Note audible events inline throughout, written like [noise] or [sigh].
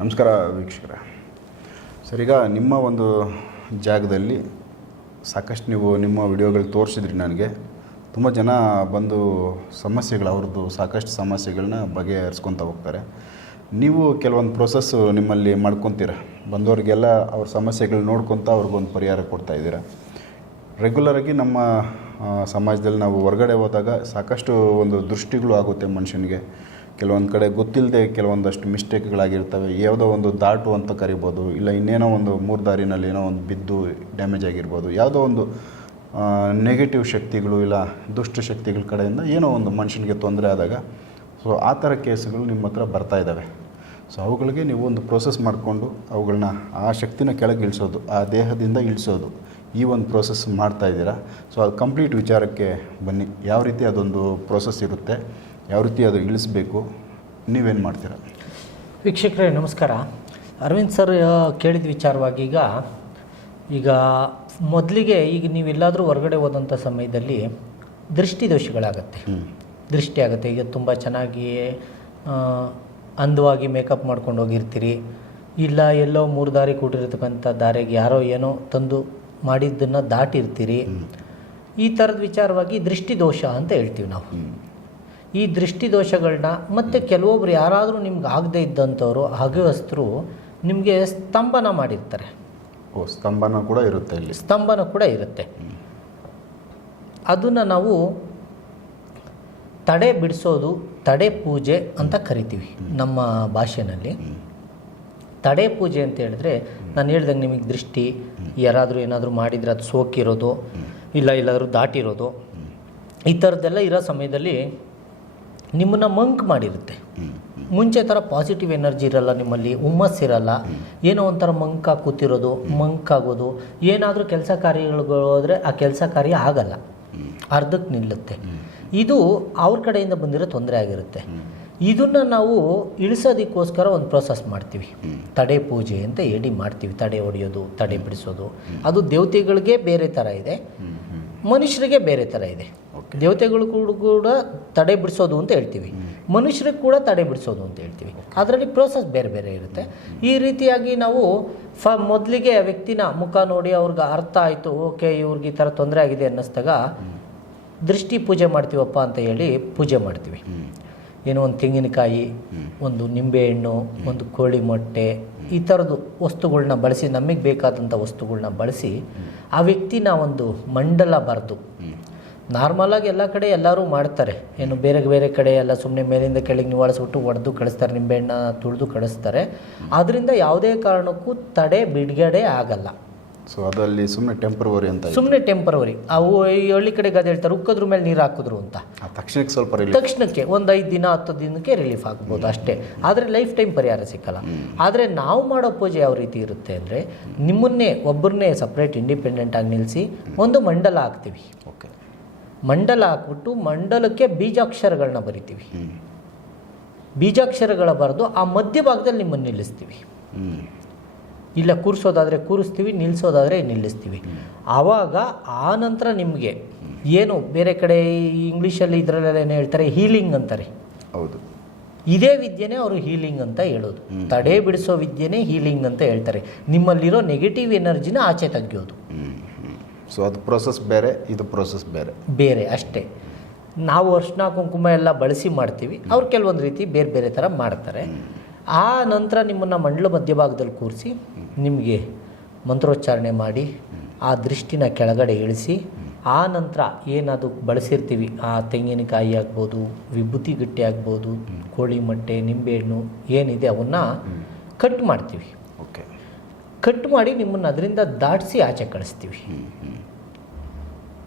ನಮಸ್ಕಾರ ವೀಕ್ಷಕರೇ. ಸರಿಗ ನಿಮ್ಮ ಒಂದು ಜಾಗದಲ್ಲಿ ಸಾಕಷ್ಟು ನೀವು ನಿಮ್ಮ ವಿಡಿಯೋಗಳು ತೋರಿಸಿದ್ರಿ ನನಗೆ. ತುಂಬ ಜನ ಬಂದು ಸಮಸ್ಯೆಗಳು, ಅವ್ರದ್ದು ಸಾಕಷ್ಟು ಸಮಸ್ಯೆಗಳನ್ನ ಬಗೆಹರಿಸ್ಕೊತ ಹೋಗ್ತಾರೆ. ನೀವು ಕೆಲವೊಂದು ಪ್ರೊಸೆಸ್ಸು ನಿಮ್ಮಲ್ಲಿ ಮಾಡ್ಕೊತೀರ? ಬಂದವರಿಗೆಲ್ಲ ಅವ್ರ ಸಮಸ್ಯೆಗಳು ನೋಡ್ಕೊತ ಅವ್ರಿಗೊಂದು ಪರಿಹಾರ ಕೊಡ್ತಾ ಇದ್ದೀರಾ? ರೆಗ್ಯುಲರಾಗಿ ನಮ್ಮ ಸಮಾಜದಲ್ಲಿ ನಾವು ಹೊರಗಡೆ ಹೋದಾಗ ಸಾಕಷ್ಟು ಒಂದು ದೃಷ್ಟಿಗಳು ಆಗುತ್ತೆ ಮನುಷ್ಯನಿಗೆ. ಕೆಲವೊಂದು ಕಡೆ ಗೊತ್ತಿಲ್ಲದೆ ಕೆಲವೊಂದಷ್ಟು ಮಿಸ್ಟೇಕ್ಗಳಾಗಿರ್ತವೆ. ಯಾವುದೋ ಒಂದು ದಾಟು ಅಂತ ಕರಿಬೋದು, ಇಲ್ಲ ಇನ್ನೇನೋ ಒಂದು ಮೂರು ದಾರಿನಲ್ಲಿ ಏನೋ ಒಂದು ಬಿದ್ದು ಡ್ಯಾಮೇಜ್ ಆಗಿರ್ಬೋದು. ಯಾವುದೋ ಒಂದು ನೆಗೆಟಿವ್ ಶಕ್ತಿಗಳು ಇಲ್ಲ, ದುಷ್ಟ ಶಕ್ತಿಗಳ ಕಡೆಯಿಂದ ಏನೋ ಒಂದು ಮನುಷ್ಯನಿಗೆ ತೊಂದರೆ ಆದಾಗ, ಸೊ ಆ ಥರ ಕೇಸುಗಳು ನಿಮ್ಮ ಹತ್ರ ಬರ್ತಾ ಇದ್ದಾವೆ. ಸೊ ಅವುಗಳಿಗೆ ನೀವು ಒಂದು ಪ್ರೋಸೆಸ್ ಮಾಡಿಕೊಂಡು ಅವುಗಳನ್ನ ಆ ಶಕ್ತಿನ ಕೆಳಗೆ ಇಳಿಸೋದು, ಆ ದೇಹದಿಂದ ಇಳಿಸೋದು, ಈ ಒಂದು ಪ್ರೋಸೆಸ್ ಮಾಡ್ತಾ ಇದ್ದೀರಾ. ಸೊ ಅದು ಕಂಪ್ಲೀಟ್ ವಿಚಾರಕ್ಕೆ ಬನ್ನಿ. ಯಾವ ರೀತಿ ಅದೊಂದು ಪ್ರೋಸೆಸ್ ಇರುತ್ತೆ? ಯಾವ ರೀತಿ ಅದು ಇಳಿಸ್ಬೇಕು ನೀವೇನು ಮಾಡ್ತೀರಾ? ವೀಕ್ಷಕರೇ ನಮಸ್ಕಾರ. ಅರವಿಂದ್ ಸರ್ ಕೇಳಿದ ವಿಚಾರವಾಗಿ ಈಗ ಈಗ ಮೊದಲಿಗೆ ಈಗ ನೀವೆಲ್ಲಾದರೂ ಹೊರಗಡೆ ಹೋದಂಥ ಸಮಯದಲ್ಲಿ ದೃಷ್ಟಿದೋಷಗಳಾಗತ್ತೆ ದೋಷಿಗಳಾಗುತ್ತೆ. ದೃಷ್ಟಿ ಆಗುತ್ತೆ. ಈಗ ತುಂಬ ಚೆನ್ನಾಗಿ ಅಂದವಾಗಿ ಮೇಕಪ್ ಮಾಡ್ಕೊಂಡು ಹೋಗಿರ್ತೀರಿ. ಇಲ್ಲ ಎಲ್ಲೋ ಮೂರು ದಾರಿ ಕೂಟಿರ್ತಕ್ಕಂಥ ದಾರಿಗೆ ಯಾರೋ ಏನೋ ತಂದು ಮಾಡಿದ್ದನ್ನು ದಾಟಿರ್ತೀರಿ. ಈ ಥರದ ವಿಚಾರವಾಗಿ ದೃಷ್ಟಿದೋಷ ಅಂತ ಹೇಳ್ತೀವಿ ನಾವು. ಈ ದೃಷ್ಟಿದೋಷಗಳನ್ನ ಮತ್ತು ಕೆಲವೊಬ್ರು ಯಾರಾದರೂ ನಿಮ್ಗೆ ಆಗದೇ ಇದ್ದಂಥವ್ರು ಹವ್ಯಸ್ಥರು ನಿಮಗೆ ಸ್ತಂಭನ ಮಾಡಿರ್ತಾರೆ. ಓ ಸ್ತಂಭನ ಕೂಡ ಇರುತ್ತೆ ಇಲ್ಲಿ. ಸ್ತಂಭನ ಕೂಡ ಇರುತ್ತೆ. ಅದನ್ನು ನಾವು ತಡೆ ಬಿಡಿಸೋದು ತಡೆ ಪೂಜೆ ಅಂತ ಕರಿತೀವಿ ನಮ್ಮ ಭಾಷೆನಲ್ಲಿ. ತಡೆ ಪೂಜೆ ಅಂತ ಹೇಳಿದ್ರೆ ನಾನು ಹೇಳ್ದಂಗೆ ನಿಮಗೆ ದೃಷ್ಟಿ ಯಾರಾದರೂ ಏನಾದರೂ ಮಾಡಿದರೆ ಅದು ಸೋಕಿರೋದು ಇಲ್ಲ ಎಲ್ಲಾದರೂ ದಾಟಿರೋದು ಈ ಥರದ್ದೆಲ್ಲ ಇರೋ ಸಮಯದಲ್ಲಿ ನಿಮ್ಮನ್ನು ಮಂಕ್ ಮಾಡಿರುತ್ತೆ. ಮುಂಚೆ ಥರ ಪಾಸಿಟಿವ್ ಎನರ್ಜಿ ಇರಲ್ಲ, ನಿಮ್ಮಲ್ಲಿ ಹುಮ್ಮಸ್ಸಿರಲ್ಲ ಏನೋ ಒಂಥರ ಮಂಕ್ ಕೂತಿರೋದು, ಮಂಕ್ ಆಗೋದು. ಏನಾದರೂ ಕೆಲಸ ಕಾರ್ಯಗಳು ಹೋದರೆ ಆ ಕೆಲಸ ಕಾರ್ಯ ಆಗಲ್ಲ. ಅರ್ಧಕ್ಕೆ ನಿಲ್ಲುತ್ತೆ. ಇದು ಅವ್ರ ಕಡೆಯಿಂದ ಬಂದಿರೋ ತೊಂದರೆ ಆಗಿರುತ್ತೆ. ಇದನ್ನು ನಾವು ಇಳಿಸೋದಕ್ಕೋಸ್ಕರ ಒಂದು ಪ್ರೊಸೆಸ್ ಮಾಡ್ತೀವಿ. ತಡೆ ಪೂಜೆ ಅಂತ ಹೇಳಿ ಮಾಡ್ತೀವಿ. ತಡೆ ಹೊಡೆಯೋದು, ತಡೆ ಬಿಡಿಸೋದು. ಅದು ದೇವತೆಗಳಿಗೆ ಬೇರೆ ಥರ ಇದೆ. ಮನುಷ್ಯರಿಗೆ ಬೇರೆ ಥರ ಇದೆ. ದೇವತೆಗಳು ಕೂಡ ಕೂಡ ತಡೆ ಬಿಡಿಸೋದು ಅಂತ ಹೇಳ್ತೀವಿ. ಮನುಷ್ಯರಿಗೆ ಕೂಡ ತಡೆ ಬಿಡಿಸೋದು ಅಂತ ಹೇಳ್ತೀವಿ. ಅದರಲ್ಲಿ ಪ್ರೋಸೆಸ್ ಬೇರೆ ಬೇರೆ ಇರುತ್ತೆ. ಈ ರೀತಿಯಾಗಿ ನಾವು ಫ ಮೊದಲಿಗೆ ವ್ಯಕ್ತಿನ ಮುಖ ನೋಡಿ ಅವ್ರಿಗೆ ಅರ್ಥ ಆಯಿತು, ಓಕೆ, ಇವ್ರಿಗೆ ಈ ಥರ ತೊಂದರೆ ಆಗಿದೆ ಅನ್ನಿಸ್ದಾಗ ದೃಷ್ಟಿ ಪೂಜೆ ಮಾಡ್ತೀವಪ್ಪ ಅಂತ ಹೇಳಿ ಪೂಜೆ ಮಾಡ್ತೀವಿ. ಏನೋ ಒಂದು ತೆಂಗಿನಕಾಯಿ, ಒಂದು ನಿಂಬೆಹಣ್ಣು ಒಂದು ಕೋಳಿ ಮೊಟ್ಟೆ, ಈ ಥರದ್ದು ವಸ್ತುಗಳನ್ನ ಬಳಸಿ, ನಮಗೆ ಬೇಕಾದಂಥ ವಸ್ತುಗಳನ್ನ ಬಳಸಿ ಆ ವ್ಯಕ್ತಿನ ಒಂದು ಮಂಡಲ ಬರೆದು ನಾರ್ಮಲಾಗಿ ಎಲ್ಲ ಕಡೆ ಎಲ್ಲರೂ ಮಾಡ್ತಾರೆ. ಏನು ಬೇರೆ ಬೇರೆ ಕಡೆ ಎಲ್ಲ ಸುಮ್ಮನೆ ಮೇಲಿಂದ ಕೆಳಗೆ ನಿವಾಳಿಸ್ಬಿಟ್ಟು ಒಡೆದು ಕಳಿಸ್ತಾರೆ ನಿಂಬೆಹಣ್ಣ ತುಳಿದು ಕಳಿಸ್ತಾರೆ. ಅದರಿಂದ ಯಾವುದೇ ಕಾರಣಕ್ಕೂ ತಡೆ ಬಿಡುಗಡೆ ಆಗಲ್ಲ. ಸೊ ಅದರಲ್ಲಿ ಸುಮ್ಮನೆ ಟೆಂಪ್ರವರಿ ಅಂತ. ಸುಮ್ಮನೆ ಟೆಂಪ್ರವರಿ ಅವು ಈ ಹಳ್ಳಿ ಕಡೆಗೆ ಅದು ಹೇಳ್ತಾರೆ ಉಕ್ಕದ್ರ ಮೇಲೆ ನೀರು ಹಾಕಿದ್ರು ಅಂತ. ತಕ್ಷಣಕ್ಕೆ ಸ್ವಲ್ಪ ತಕ್ಷಣಕ್ಕೆ ಒಂದು ಐದು ದಿನ ಹತ್ತು ದಿನಕ್ಕೆ ರಿಲೀಫ್ ಆಗ್ಬೋದು ಅಷ್ಟೇ. ಆದರೆ ಲೈಫ್ ಟೈಮ್ ಪರಿಹಾರ ಸಿಕ್ಕಲ್ಲ. ಆದರೆ ನಾವು ಮಾಡೋ ಪೂಜೆ ಯಾವ ರೀತಿ ಇರುತ್ತೆ ಅಂದರೆ ನಿಮ್ಮನ್ನೇ ಒಬ್ಬರನ್ನೇ ಸಪ್ರೇಟ್ ಇಂಡಿಪೆಂಡೆಂಟ್ ಆಗಿ ನಿಲ್ಲಿಸಿ ಒಂದು ಮಂಡಲ ಹಾಕ್ತೀವಿ. ಓಕೆ ಮಂಡಲ ಹಾಕ್ಬಿಟ್ಟು ಮಂಡಲಕ್ಕೆ ಬೀಜಾಕ್ಷರಗಳನ್ನ ಬರಿತೀವಿ. ಬೀಜಾಕ್ಷರಗಳ ಬರೆದು ಆ ಮಧ್ಯಭಾಗದಲ್ಲಿ ನಿಮ್ಮನ್ನು ನಿಲ್ಲಿಸ್ತೀವಿ. ಇಲ್ಲ ಕೂರಿಸೋದಾದರೆ ಕೂರಿಸ್ತೀವಿ ನಿಲ್ಲಿಸೋದಾದರೆ ನಿಲ್ಲಿಸ್ತೀವಿ. ಆವಾಗ ಆ ನಂತರ ನಿಮಗೆ ಏನು ಬೇರೆ ಕಡೆ ಇಂಗ್ಲೀಷಲ್ಲಿ ಇದರಲ್ಲೆಲ್ಲ ಏನು ಹೇಳ್ತಾರೆ? ಹೀಲಿಂಗ್ ಅಂತಾರೆ. ಹೌದು. ಇದೇ ವಿದ್ಯೆನೇ ಅವರು ಹೀಲಿಂಗ್ ಅಂತ ಹೇಳೋದು. ತಡೆ ಬಿಡಿಸೋ ವಿದ್ಯೆನೇ ಹೀಲಿಂಗ್ ಅಂತ ಹೇಳ್ತಾರೆ. ನಿಮ್ಮಲ್ಲಿರೋ ನೆಗೆಟಿವ್ ಎನರ್ಜಿನ ಆಚೆ ತೆಗೆಯೋದು. ಸೊ ಅದು ಪ್ರೊಸೆಸ್ ಬೇರೆ ಇದು ಪ್ರೋಸೆಸ್ ಬೇರೆ. ಬೇರೆ ಅಷ್ಟೇ. ನಾವು ಅರ್ಶಿನ ಕುಂಕುಮ ಎಲ್ಲ ಬಳಸಿ ಮಾಡ್ತೀವಿ. ಅವ್ರು ಕೆಲವೊಂದು ರೀತಿ ಬೇರೆ ಬೇರೆ ಥರ ಮಾಡ್ತಾರೆ. ಆ ನಂತರ ನಿಮ್ಮನ್ನು ಮಂಡಲ ಮಧ್ಯಭಾಗದಲ್ಲಿ ಕೂರಿಸಿ ನಿಮಗೆ ಮಂತ್ರೋಚ್ಚಾರಣೆ ಮಾಡಿ ಆ ದೃಷ್ಟಿನ ಕೆಳಗಡೆ ಇಳಿಸಿ ಆ ನಂತರ ಏನದು ಬಳಸಿರ್ತೀವಿ. ಆ ತೆಂಗಿನಕಾಯಿ ಆಗ್ಬೋದು ವಿಭೂತಿ ಗಟ್ಟಿ ಆಗ್ಬೋದು ಕೋಳಿ ಮೊಟ್ಟೆ ನಿಂಬೆಹಣ್ಣು ಏನಿದೆ ಅವನ್ನ ಕಟ್ ಮಾಡ್ತೀವಿ. ಓಕೆ ಕಟ್ ಮಾಡಿ ನಿಮ್ಮನ್ನು ಅದರಿಂದ ದಾಟಿಸಿ ಆಚೆ ಕಳಿಸ್ತೀವಿ.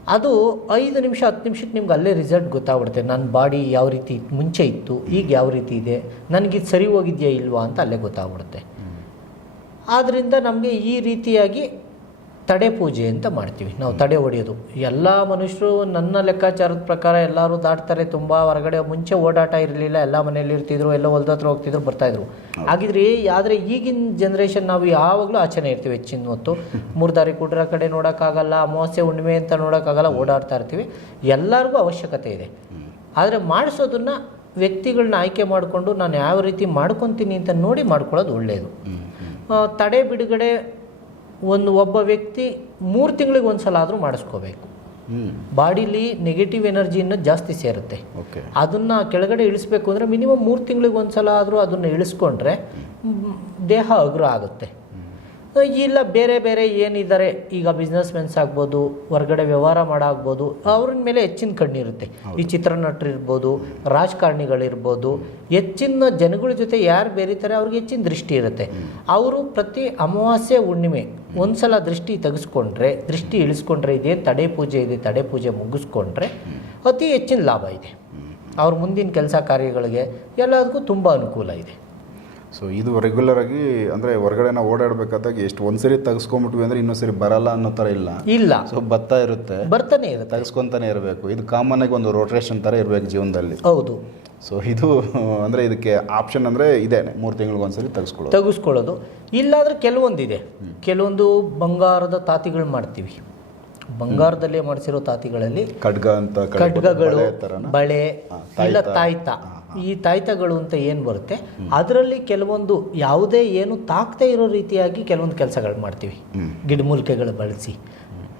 ಅದು ಐದು ನಿಮಿಷ ಹತ್ತು ನಿಮಿಷಕ್ಕೆ ನಿಮ್ಗೆ ಅಲ್ಲೇ ರಿಸಲ್ಟ್ ಗೊತ್ತಾಗ್ಬಿಡುತ್ತೆ. ನನ್ನ ಬಾಡಿ ಯಾವ ರೀತಿ ಮುಂಚೆ ಇತ್ತು ಈಗ ಯಾವ ರೀತಿ ಇದೆ ನನಗಿದು ಸರಿ ಹೋಗಿದೆಯಾ ಇಲ್ವಾ ಅಂತ ಅಲ್ಲೇ ಗೊತ್ತಾಗ್ಬಿಡುತ್ತೆ. ಆದ್ದರಿಂದ ನಮಗೆ ಈ ರೀತಿಯಾಗಿ ತಡೆ ಪೂಜೆ ಅಂತ ಮಾಡ್ತೀವಿ. ನಾವು ತಡೆ ಹೊಡೆಯೋದು. ಎಲ್ಲ ಮನುಷ್ಯರು ನನ್ನ ಲೆಕ್ಕಾಚಾರದ ಪ್ರಕಾರ ಎಲ್ಲರೂ ದಾಟ್ತಾರೆ. ತುಂಬ ಹೊರಗಡೆ ಮುಂಚೆ ಓಡಾಟ ಇರಲಿಲ್ಲ. ಎಲ್ಲ ಮನೆಯಲ್ಲಿ ಇರ್ತಿದ್ರು ಎಲ್ಲ ಹೊಲ್ದತ್ರ ಹೋಗ್ತಿದ್ರು ಬರ್ತಾಯಿದ್ರು ಹಾಗಿದ್ರೆ ಆದರೆ ಈಗಿನ ಜನ್ರೇಷನ್ ನಾವು ಯಾವಾಗಲೂ ಆಚರಣೆ ಇರ್ತೀವಿ. ಹೆಚ್ಚಿನ ಹೊತ್ತು ಮೂರು ದಾರಿ ಕುಡ್ರ ಕಡೆ ನೋಡೋಕ್ಕಾಗಲ್ಲ ಅಮಾವಾಸ್ಯೆ ಹುಣ್ಣಿಮೆ ಅಂತ ನೋಡೋಕ್ಕಾಗಲ್ಲ ಓಡಾಡ್ತಾ ಇರ್ತೀವಿ. ಎಲ್ಲರಿಗೂ ಅವಶ್ಯಕತೆ ಇದೆ. ಆದರೆ ಮಾಡಿಸೋದನ್ನು ವ್ಯಕ್ತಿಗಳನ್ನ ಆಯ್ಕೆ ಮಾಡಿಕೊಂಡು ನಾನು ಯಾವ ರೀತಿ ಮಾಡ್ಕೊತೀನಿ ಅಂತ ನೋಡಿ ಮಾಡ್ಕೊಳ್ಳೋದು ಒಳ್ಳೆಯದು ತಡೆ ಬಿಡುಗಡೆ ಒಂದು ಒಬ್ಬ ವ್ಯಕ್ತಿ ಮೂರು ತಿಂಗಳಿಗೆ ಒಂದು ಸಲ ಆದರೂ ಮಾಡಿಸ್ಕೋಬೇಕು. ಬಾಡಿಲಿ ನೆಗೆಟಿವ್ ಎನರ್ಜಿಯನ್ನು ಜಾಸ್ತಿ ಸೇರುತ್ತೆ. ಓಕೆ ಅದನ್ನು ಕೆಳಗಡೆ ಇಳಿಸ್ಬೇಕು ಅಂದರೆ ಮಿನಿಮಮ್ ಮೂರು ತಿಂಗಳಿಗೆ ಒಂದು ಸಲ ಆದರೂ ಅದನ್ನು ಇಳಿಸ್ಕೊಂಡ್ರೆ ದೇಹ ಅಗ್ರ ಆಗುತ್ತೆ. ಇಲ್ಲ ಬೇರೆ ಬೇರೆ ಏನಿದ್ದಾರೆ ಈಗ ಬಿಸ್ನೆಸ್ ಮೆನ್ಸ್ ಆಗ್ಬೋದು ಹೊರಗಡೆ ವ್ಯವಹಾರ ಮಾಡಾಗ್ಬೋದು ಅವ್ರ ಮೇಲೆ ಹೆಚ್ಚಿನ ಕಣ್ಣಿರುತ್ತೆ. ಈ ಚಿತ್ರ ಇರ್ಬೋದು ರಾಜಕಾರಣಿಗಳಿರ್ಬೋದು ಹೆಚ್ಚಿನ ಜನಗಳ ಜೊತೆ ಯಾರು ಬೇರೀತಾರೆ ಅವ್ರಿಗೆ ಹೆಚ್ಚಿನ ದೃಷ್ಟಿ ಇರುತ್ತೆ. ಅವರು ಪ್ರತಿ ಅಮಾವಾಸ್ಯೆ ಹುಣ್ಣಿಮೆ ಒಂದ್ಸಲ ದೃಷ್ಟಿ ತೆಗೆಸ್ಕೊಂಡ್ರೆ ದೃಷ್ಟಿ ಇಳಿಸ್ಕೊಂಡ್ರೆ ಇದೆ ತಡೆ ಪೂಜೆ ಇದೆ ತಡೆ ಪೂಜೆ ಮುಗಿಸ್ಕೊಂಡ್ರೆ ಅತಿ ಹೆಚ್ಚಿನ ಲಾಭ ಇದೆ. ಅವ್ರ ಮುಂದಿನ ಕೆಲಸ ಕಾರ್ಯಗಳಿಗೆ ಎಲ್ಲದಕ್ಕೂ ತುಂಬ ಅನುಕೂಲ ಇದೆ. ಸೊ ಇದು ರೆಗ್ಯುಲರ್ ಆಗಿ ಅಂದರೆ ಹೊರಗಡೆ ನಾವು ಓಡಾಡಬೇಕಾದಾಗ ಎಷ್ಟು ಒಂದ್ಸರಿ ತೆಗೆಸ್ಕೊಂಬಿಟ್ವಿ ಅಂದರೆ ಇನ್ನೊಂದ್ಸರಿ ಬರಲ್ಲ ಅನ್ನೋ ಥರ ಇಲ್ಲ. ಇಲ್ಲ. ಸೊ ಬರ್ತಾ ಇರುತ್ತೆ. ಬರ್ತಾನೆ ಇರುತ್ತೆ. ತೆಗೆಸ್ಕೊತಾನೆ ಇರಬೇಕು. ಇದು ಕಾಮನ್ ಆಗಿ ಒಂದು ರೋಟೇಷನ್ ಥರ ಇರಬೇಕು ಜೀವನದಲ್ಲಿ. ಹೌದು. ಸೊ ಇದು [laughs] ಅಂದರೆ ಇದಕ್ಕೆ ಆಪ್ಷನ್ ಅಂದರೆ ಇದೆ. ಮೂರು ತಿಂಗಳಿಗೆ ಒಂದ್ಸರಿ ತೆಗೆಸ್ಕೊಳ್ಳೋದು. ತೆಗೆಸ್ಕೊಳ್ಳೋದು. ಇಲ್ಲಾಂದ್ರೆ ಕೆಲವೊಂದಿದೆ. ಕೆಲವೊಂದು ಬಂಗಾರದ ತಾತಿಗಳು ಮಾಡ್ತೀವಿ. ಬಂಗಾರದಲ್ಲೇ ಮಾಡಿಸಿರೋ ತಾತಿಗಳಲ್ಲಿ ಖಡ್ಗ ಅಂತ. ಖಡ್ಗಗಳು ಬಳೆ? ಇಲ್ಲ ತಾಯ್ತ. ಈ ತಾಯ್ತಗಳು ಅಂತ ಏನು ಬರುತ್ತೆ? ಅದರಲ್ಲಿ ಕೆಲವೊಂದು ಯಾವುದೇ ಏನು ತಾಕ್ತಾ ಇರೋ ರೀತಿಯಾಗಿ ಕೆಲವೊಂದು ಕೆಲಸಗಳು ಮಾಡ್ತೀವಿ. ಗಿಡಮೂಲಿಕೆಗಳು ಬಳಸಿ.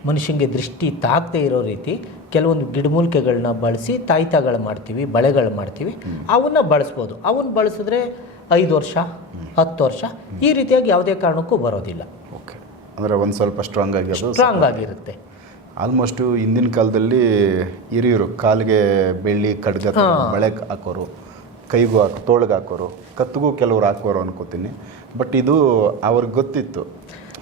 ಮನುಷ್ಯನಿಗೆ ದೃಷ್ಟಿ ತಾಕದೇ ಇರೋ ರೀತಿ ಕೆಲವೊಂದು ಗಿಡಮೂಲಿಕೆಗಳನ್ನ ಬಳಸಿ ತಾಯ್ತಗಳು ಮಾಡ್ತೀವಿ ಬಳೆಗಳು ಮಾಡ್ತೀವಿ. ಅವನ್ನ ಬಳಸ್ಬೋದು. ಅವನ್ನ ಬಳಸಿದ್ರೆ ಐದು ವರ್ಷ ಹತ್ತು ವರ್ಷ ಈ ರೀತಿಯಾಗಿ ಯಾವುದೇ ಕಾರಣಕ್ಕೂ ಬರೋದಿಲ್ಲ. ಓಕೆ. ಅಂದರೆ ಒಂದು ಸ್ವಲ್ಪ ಸ್ಟ್ರಾಂಗ್ ಆಗಿ ಅದು ಸ್ಟ್ರಾಂಗ್ ಆಗಿರುತ್ತೆ. ಆಲ್ಮೋಸ್ಟು ಹಿಂದಿನ ಕಾಲದಲ್ಲಿ ಹಿರಿಯರು ಕಾಲಿಗೆ ಬೆಳ್ಳಿ ಖಡ್ಗ ಬಳೆ ಹಾಕೋರು. ಕೈಗೂ ಹಾಕಿ ತೋಳಿಗೆ ಹಾಕೋರು ಕತ್ತಿಗೂ ಕೆಲವ್ರು ಹಾಕೋರು ಅನ್ಕೋತೀನಿ. ಬಟ್ ಇದು ಅವ್ರಿಗೆ ಗೊತ್ತಿತ್ತು.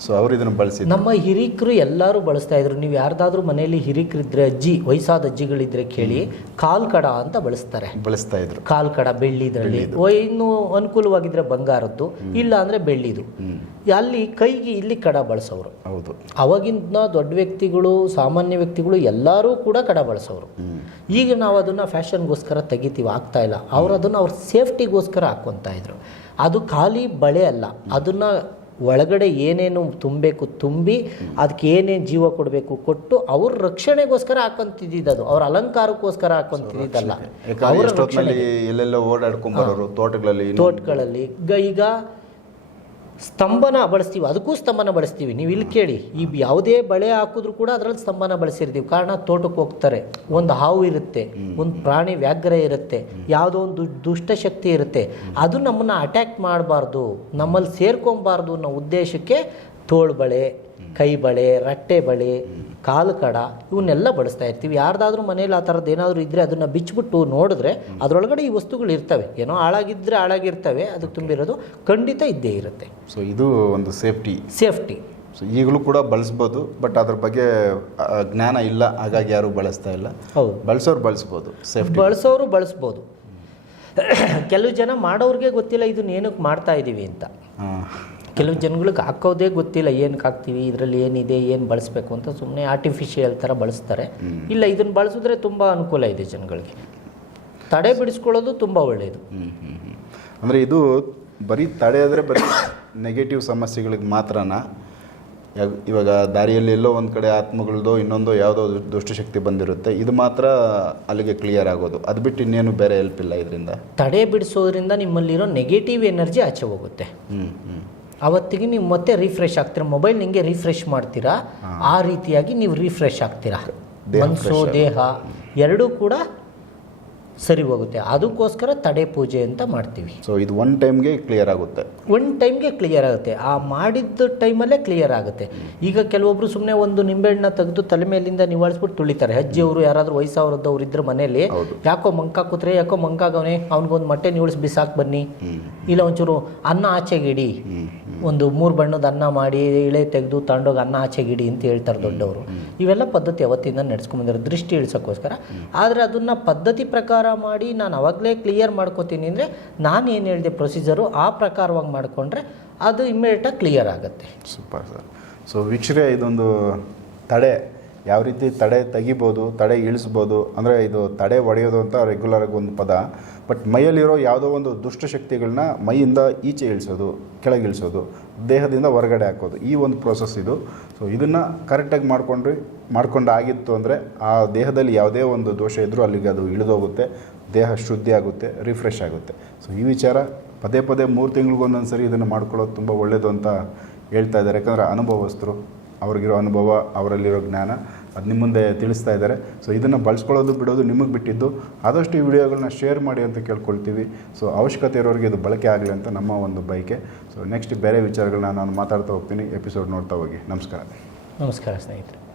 ಸೊ ಅವರು ಇದನ್ನು ಬಳಸಿ ನಮ್ಮ ಹಿರಿಕರು ಎಲ್ಲರೂ ಬಳಸ್ತಾ ಇದ್ರು. ನೀವು ಯಾರ್ದಾದ್ರೂ ಮನೆಯಲ್ಲಿ ಹಿರಿಕರಿದ್ರೆ ಅಜ್ಜಿ ವಯಸ್ಸಾದ ಅಜ್ಜಿಗಳಿದ್ರೆ ಕೇಳಿ ಕಾಲ್ ಕಡ ಅಂತ ಬಳಸ್ತಾರೆ. ಬಳಸ್ತಾ ಇದ್ರು. ಕಾಲ್ ಕಡ ಬೆಳ್ಳಿದ್ರಲ್ಲಿ ಇನ್ನು ಅನುಕೂಲವಾಗಿದ್ರೆ ಬಂಗಾರದ್ದು ಇಲ್ಲ ಅಂದ್ರೆ ಬೆಳ್ಳಿದು. ಅಲ್ಲಿ ಕೈಗೆ ಇಲ್ಲಿ ಕಡ ಬಳಸೋರು ಹೌದು. ಅವಾಗಿನ ದೊಡ್ಡ ವ್ಯಕ್ತಿಗಳು ಸಾಮಾನ್ಯ ವ್ಯಕ್ತಿಗಳು ಎಲ್ಲರೂ ಕೂಡ ಕಡ ಬಳಸೋರು ಈಗ ನಾವು ಅದನ್ನು ಫ್ಯಾಷನ್ಗೋಸ್ಕರ ತೆಗಿತೀವಿ ಆಗ್ತಾ ಇಲ್ಲ. ಅವ್ರು ಅದನ್ನು ಅವ್ರ ಸೇಫ್ಟಿಗೋಸ್ಕರ ಹಾಕ್ಕೊತಾ ಇದ್ರು. ಅದು ಖಾಲಿ ಬಳೆ ಅಲ್ಲ. ಅದನ್ನು ಒಳಗಡೆ ಏನೇನು ತುಂಬಬೇಕು ತುಂಬಿ ಅದಕ್ಕೆ ಏನೇನು ಜೀವ ಕೊಡಬೇಕು ಕೊಟ್ಟು ಅವ್ರ ರಕ್ಷಣೆಗೋಸ್ಕರ ಹಾಕೊಂತಿದ್ದು ಅದು. ಅವ್ರ ಅಲಂಕಾರಕ್ಕೋಸ್ಕರ ಹಾಕೊಂತಿದ್ದಲ್ಲ ಎಲ್ಲೆಲ್ಲ ಓಡಾಡ್ಕೊಂಬರೋರು ತೋಟಗಳಲ್ಲಿ ತೋಟಗಳಲ್ಲಿ. ಈಗ ಈಗ ಸ್ತಂಭನ ಬಳಸ್ತೀವಿ, ಅದಕ್ಕೂ ಸ್ತಂಭನ ಬಳಸ್ತೀವಿ. ನೀವು ಇಲ್ಲಿ ಕೇಳಿ, ಈ ಯಾವುದೇ ಬಳೆ ಹಾಕಿದ್ರು ಕೂಡ ಅದರಲ್ಲಿ ಸ್ತಂಭನ ಬಳಸಿರ್ತೀವಿ. ಕಾರಣ ತೋಟಕ್ಕೆ ಹೋಗ್ತಾರೆ, ಒಂದು ಹಾವು ಇರುತ್ತೆ, ಒಂದು ಪ್ರಾಣಿ ವ್ಯಾಘ್ರ ಇರುತ್ತೆ, ಯಾವುದೋ ಒಂದು ದುಷ್ಟಶಕ್ತಿ ಇರುತ್ತೆ. ಅದು ನಮ್ಮನ್ನು ಅಟ್ಯಾಕ್ ಮಾಡಬಾರ್ದು, ನಮ್ಮಲ್ಲಿ ಸೇರ್ಕೊಬಾರ್ದು ಅನ್ನೋ ಉದ್ದೇಶಕ್ಕೆ ತೋಳು ಬಳೆ ಕೈ ಬಳೆ ರಟ್ಟೆ ಬಳೆ ಕಾಲು ಕಡ ಇವನ್ನೆಲ್ಲ ಬಳಸ್ತಾ ಇರ್ತೀವಿ. ಯಾರ್ದಾದ್ರೂ ಮನೇಲಿ ಆ ಥರದ್ದು ಏನಾದರೂ ಇದ್ದರೆ ಅದನ್ನು ಬಿಚ್ಚಿಬಿಟ್ಟು ನೋಡಿದ್ರೆ ಅದರೊಳಗಡೆ ಈ ವಸ್ತುಗಳು ಇರ್ತವೆ. ಏನೋ ಹಾಳಾಗಿದ್ದರೆ ಹಾಳಾಗಿರ್ತವೆ ಅದಕ್ಕೆ ತುಂಬಿರೋದು ಖಂಡಿತ ಇದ್ದೇ ಇರುತ್ತೆ. ಸೊ ಇದು ಒಂದು ಸೇಫ್ಟಿ ಸೇಫ್ಟಿ ಸೊ ಈಗಲೂ ಕೂಡ ಬಳಸ್ಬೋದು ಬಟ್ ಅದ್ರ ಬಗ್ಗೆ ಜ್ಞಾನ ಇಲ್ಲ ಹಾಗಾಗಿ ಯಾರು ಬಳಸ್ತಾ ಇಲ್ಲ. ಹೌದು. ಬಳಸೋರು ಬಳಸ್ಬೋದು ಸೇಫ್ಟಿ ಬಳಸೋರು ಬಳಸ್ಬೋದು. [coughs] ಕೆಲವು ಜನ ಮಾಡೋರಿಗೆ ಗೊತ್ತಿಲ್ಲ ಇದನ್ನ ಏನಕ್ಕೆ ಮಾಡ್ತಾ ಇದ್ದೀವಿ ಅಂತ. ಕೆಲವು ಜನಗಳಿಗೆ ಹಾಕೋದೇ ಗೊತ್ತಿಲ್ಲ ಏನಕ್ಕೆ ಹಾಕ್ತೀವಿ ಇದರಲ್ಲಿ ಏನಿದೆ ಏನು ಬಳಸಬೇಕು ಅಂತ ಸುಮ್ಮನೆ ಆರ್ಟಿಫಿಷಿಯಲ್ ಥರ ಬಳಸ್ತಾರೆ. ಇಲ್ಲ ಇದನ್ನು ಬಳಸಿದ್ರೆ ತುಂಬ ಅನುಕೂಲ ಇದೆ ಜನಗಳಿಗೆ. ತಡೆ ಬಿಡಿಸ್ಕೊಳ್ಳೋದು ತುಂಬ ಒಳ್ಳೆಯದು ಅಂದರೆ ಇದು ಬರೀ ತಡೆ ಆದರೆ ಬರೀ ನೆಗೆಟಿವ್ ಸಮಸ್ಯೆಗಳಿಗೆ ಮಾತ್ರನಾ? ಇವಾಗ ದಾರಿಯಲ್ಲಿ ಎಲ್ಲೋ ಒಂದು ಕಡೆ ಆತ್ಮಗಳದೋ ಇನ್ನೊಂದು ಯಾವುದೋ ದುಷ್ಟಶಕ್ತಿ ಬಂದಿರುತ್ತೆ ಇದು ಮಾತ್ರ ಅಲ್ಲಿಗೆ ಕ್ಲಿಯರ್ ಆಗೋದು. ಅದು ಬಿಟ್ಟು ಇನ್ನೇನು ಬೇರೆ ಹೆಲ್ಪ್ ಇಲ್ಲ ಇದರಿಂದ? ತಡೆ ಬಿಡಿಸೋದ್ರಿಂದ ನಿಮ್ಮಲ್ಲಿರೋ ನೆಗೆಟಿವ್ ಎನರ್ಜಿ ಆಚೆ ಹೋಗುತ್ತೆ. ಹ್ಞೂ ಹ್ಞೂ ಅವತ್ತಿಗೆ ನೀವು ಮತ್ತೆ ರಿಫ್ರೆಶ್ ಆಗ್ತೀರಾ? ಮೊಬೈಲ್ ನಿಮಗೆ ರಿಫ್ರೆಶ್ ಮಾಡ್ತೀರಾ? ಆ ರೀತಿಯಾಗಿ ನೀವು ರಿಫ್ರೆಶ್ ಆಗ್ತೀರಾ? ಮನಸ್ಸು ದೇಹ ಎರಡೂ ಕೂಡ ಸರಿ ಹೋಗುತ್ತೆ ಅದಕ್ಕೋಸ್ಕರ ತಡೆ ಪೂಜೆ ಅಂತ ಮಾಡ್ತೀವಿ. ಸೊ ಇದು ಒನ್ ಟೈಮ್ಗೆ ಕ್ಲಿಯರ್ ಆಗುತ್ತೆ. ಒನ್ ಟೈಮ್ಗೆ ಕ್ಲಿಯರ್ ಆಗುತ್ತೆ. ಆ ಮಾಡಿದ್ದ ಟೈಮಲ್ಲೇ ಕ್ಲಿಯರ್ ಆಗುತ್ತೆ. ಈಗ ಕೆಲವೊಬ್ರು ಸುಮ್ಮನೆ ಒಂದು ನಿಂಬೆಹಣ್ಣ ತೆಗೆದು ತಲೆ ಮೇಲಿಂದ ನಿವಾಳಿಸ್ಬಿಟ್ಟು ತುಳಿತಾರೆ. ಅಜ್ಜಿಯವರು ಯಾರಾದರೂ ವಯಸ್ಸಾವ್ರದ್ದವ್ರು ಇದ್ರ ಮನೇಲಿ ಯಾಕೋ ಮಂಕ ಕೂತ್ರೆ ಯಾಕೋ ಮಂಕಾಗವನೇ ಅವ್ನಿಗೊಂದು ಮೊಟ್ಟೆ ನಿವಳಿಸಿ ಬಿಸಾಕ್ ಬನ್ನಿ. ಇಲ್ಲ ಒಂಚೂರು ಅನ್ನ ಆಚೆಗಿಡಿ. ಒಂದು ಮೂರು ಬಣ್ಣದ ಅನ್ನ ಮಾಡಿ ಇಳೆ ತೆಗೆದು ತಗೊಂಡೋಗಿ ಅನ್ನ ಆಚೆಗಿಡಿ ಅಂತ ಹೇಳ್ತಾರೆ ದೊಡ್ಡವರು. ಇವೆಲ್ಲ ಪದ್ಧತಿ ಅವತ್ತಿಂದ ನಡೆಸ್ಕೊಂಡ್ಬಂದಿರೋ ದೃಷ್ಟಿ ಇಳಿಸೋಕ್ಕೋಸ್ಕರ. ಆದರೆ ಅದನ್ನು ಪದ್ಧತಿ ಪ್ರಕಾರ ಮಾಡಿ ನಾನು ಅವಾಗಲೇ ಕ್ಲಿಯರ್ ಮಾಡ್ಕೋತೀನಿ ಅಂದರೆ ನಾನು ಏನು ಹೇಳಿದೆ ಪ್ರೊಸೀಜರು ಆ ಪ್ರಕಾರವಾಗಿ ಮಾಡಿಕೊಂಡ್ರೆ ಅದು ಇಮ್ಮಿಡಿಯೇಟಾಗಿ ಕ್ಲಿಯರ್ ಆಗುತ್ತೆ. ಸೂಪರ್ ಸರ್ ಸೊ ವೀಕ್ಷಕರೇ ಇದೊಂದು ತಡೆ. ಯಾವ ರೀತಿ ತಡೆ ತೆಗಿಬೋದು, ತಡೆ ಇಳಿಸ್ಬೋದು, ಅಂದರೆ ಇದು ತಡೆ ಒಡೆಯೋದು ಅಂತ ರೆಗ್ಯುಲರಾಗಿ ಒಂದು ಪದ. ಬಟ್ ಮೈಯಲ್ಲಿರೋ ಯಾವುದೋ ಒಂದು ದುಷ್ಟಶಕ್ತಿಗಳನ್ನ ಮೈಯಿಂದ ಈಚೆ ಇಳಿಸೋದು, ಕೆಳಗೆ ಇಳಿಸೋದು, ದೇಹದಿಂದ ಹೊರಗಡೆ ಹಾಕೋದು, ಈ ಒಂದು ಪ್ರೋಸೆಸ್ ಇದು. ಸೊ ಇದನ್ನು ಕರೆಕ್ಟಾಗಿ ಮಾಡಿಕೊಂಡ್ರಿ ಮಾಡ್ಕೊಂಡು ಆಗಿತ್ತು ಅಂದರೆ ಆ ದೇಹದಲ್ಲಿ ಯಾವುದೇ ಒಂದು ದೋಷ ಇದ್ದರೂ ಅಲ್ಲಿಗೆ ಅದು ಇಳಿದೋಗುತ್ತೆ, ದೇಹ ಶುದ್ಧಿ ಆಗುತ್ತೆ ರಿಫ್ರೆಶ್ ಆಗುತ್ತೆ. ಸೊ ಈ ವಿಚಾರ ಪದೇ ಪದೇ ಮೂರು ತಿಂಗಳಿಗೊಂದೊಂದು ಸರಿ ಇದನ್ನು ಮಾಡ್ಕೊಳ್ಳೋದು ತುಂಬ ಒಳ್ಳೆಯದು ಅಂತ ಹೇಳ್ತಾ ಇದ್ದಾರೆ. ಯಾಕಂದರೆ ಅನುಭವಸ್ಥರು, ಅವ್ರಿಗಿರೋ ಅನುಭವ, ಅವರಲ್ಲಿರೋ ಜ್ಞಾನ ಅದು ನಿಮ್ಮ ಮುಂದೆ ತಿಳಿಸ್ತಾ ಇದ್ದಾರೆ. ಸೊ ಇದನ್ನು ಬಳಸ್ಕೊಳ್ಳೋದು ಬಿಡೋದು ನಿಮಗೆ ಬಿಟ್ಟಿದ್ದು. ಆದಷ್ಟು ಈ ವಿಡಿಯೋಗಳನ್ನ ಶೇರ್ ಮಾಡಿ ಅಂತ ಕೇಳ್ಕೊಳ್ತೀವಿ. ಸೊ ಅವಶ್ಯಕತೆ ಇರೋರಿಗೆ ಇದು ಬಳಕೆ ಆಗಲಿ ಅಂತ ನಮ್ಮ ಒಂದು ಬಯಕೆ. ಸೊ ನೆಕ್ಸ್ಟ್ ಬೇರೆ ವಿಚಾರಗಳನ್ನ ನಾನು ಮಾತಾಡ್ತಾ ಹೋಗ್ತೀನಿ. ಎಪಿಸೋಡ್ ನೋಡ್ತಾ ಹೋಗಿ. ನಮಸ್ಕಾರ. ನಮಸ್ಕಾರ ಸ್ನೇಹಿತರೆ.